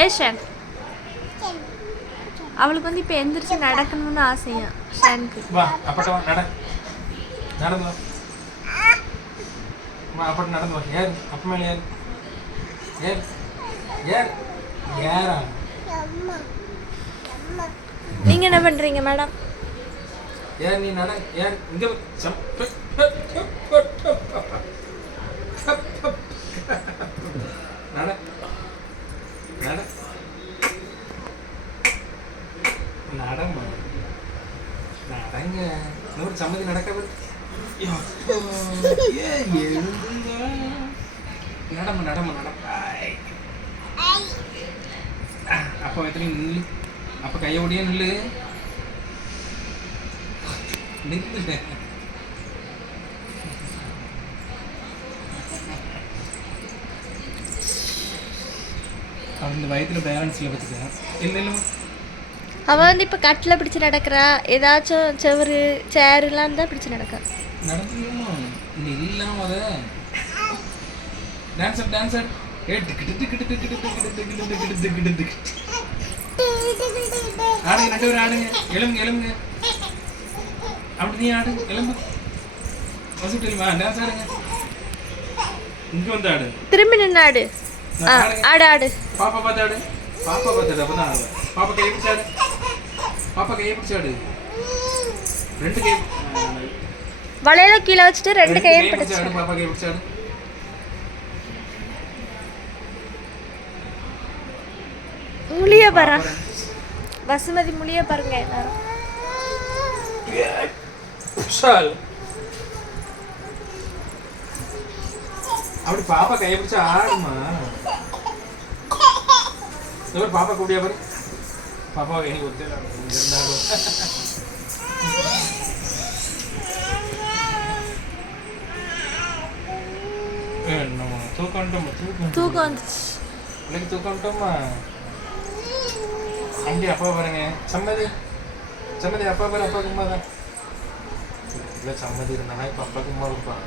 ஏ Shawn. அவளுக்கு வந்து இப்போ எந்திரிச்சு நடக்கணும்னு ஆசையா? ஷானுக்கு. வா அப்பட்ட நட. நடந்து வா. அப்பட்ட நடந்து வா. ஏறு அப்ப மேல ஏறு. ஏறு ஏறு. ஏறா. நீங்க என்ன பண்றீங்க மேடம்? ஏறு நீ நட. ஏறு இங்க நடங்க. இன்னொரு சம்மதி நடக்கவில்லை நடம நடம நடம. அப்போ எத்தனை நில்லு. அப்போ கையோடையே நில்லு. நில்லு அந்த வயத்தில் பேலன்ஸில் பார்த்துக்கேன் இல்லை இல்லை அவள் வந்து இப்போ கட்டில் பிடிச்சி நடக்கிறா ஏதாச்சும் செவரு சேருலாம் தான் பிடிச்சி நடக்கா திரும்பி நின்னாடு ஆடு ஆடு பாப்பா பார்த்து ஆடு பாப்பா பார்த்து ஆடு அப்பதான் ஆடுவேன் பாப்பா கையை பிடிச்சு ஆடு பாப்பா கையை பிடிச்சு ஆடு ரெண்டு கை வளையல கீழே வச்சுட்டு ரெண்டு கையை பிடிச்சு பிடிச்சு ஆடு பாப்பா கையை பிடிச்சு ஆடு முழிய பாரு. வசுமதி முழிய பாருங்க எல்லாரும். அப்படி பாப்பா கையை பிடிச்சு ஆடுமா? இந்த பாப்பா கூப்பிடியா பாரு. பாப்பா எனக்கு ஒத்து தூக்கம் வந்துச்சு. பிள்ளைக்கு தூக்கம் வந்துட்டோம்மா அங்கே அப்பா பாருங்க. சம்மதி. சம்மதி அப்பா பாரு அப்பா கும்மா தான். இல்லை சம்மதி இருந்தானா? இப்போ அப்பா கும்மா இருப்பான்.